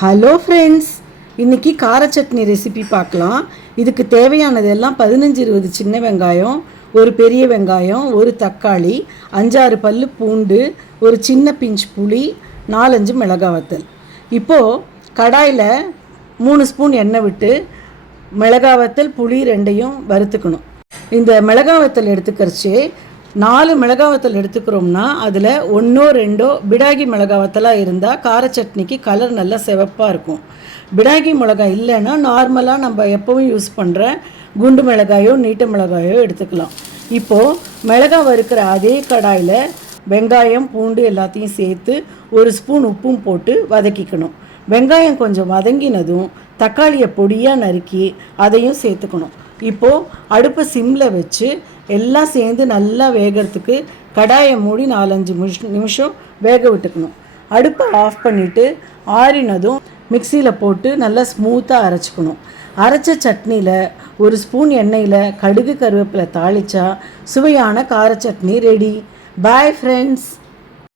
Hello friends, இன்றைக்கி கார chutney recipe பார்க்கலாம். இதுக்கு தேவையானது எல்லாம் 15-20 சின்ன வெங்காயம், ஒரு பெரிய வெங்காயம், ஒரு தக்காளி, 5-6 பல்லு பூண்டு, ஒரு சின்ன பிஞ்ச் புளி, 4-5 மிளகாய் வத்தல். இப்போது கடாயில் 3 ஸ்பூன் எண்ணெய் விட்டு மிளகாய் வத்தல் புளி ரெண்டையும் வறுத்துக்கணும். இந்த மிளகாய் வத்தல் எடுத்துக்கிறச்சு 4 மிளகாய் வத்தல் எடுத்துக்கிறோம்னா அதில் 1-2 பிடாகி மிளகாய் வத்தலாக இருந்தால் கார சட்னிக்கு கலர் நல்லா சிவப்பாக இருக்கும். பிடாகி மிளகாய் இல்லைன்னா நார்மலாக நம்ம எப்போவும் யூஸ் பண்ணுற குண்டு மிளகாயோ நீட்ட மிளகாயோ எடுத்துக்கலாம். இப்போது மிளகாய் வறுக்கிற அதே கடாயில் வெங்காயம் பூண்டு எல்லாத்தையும் சேர்த்து 1 ஸ்பூன் உப்பும் போட்டு வதக்கிக்கணும். வெங்காயம் கொஞ்சம் வதங்கினதும் தக்காளியை பொடியாக நறுக்கி அதையும் சேர்த்துக்கணும். இப்போது அடுப்பை சிம்மில் வச்சு எல்லாம் சேர்ந்து நல்லா வேகிறதுக்கு கடாயை மூடி 4-5 நிமிஷம் வேக விட்டுக்கணும். அடுப்பை ஆஃப் பண்ணிவிட்டு ஆறினதும் மிக்சியில் போட்டு நல்லா ஸ்மூத்தாக அரைச்சிக்கணும். அரைச்ச சட்னியில் 1 ஸ்பூன் எண்ணெயில் கடுகு கருவேப்பிலை தாளித்தா சுவையான கார சட்னி ரெடி. Bye friends.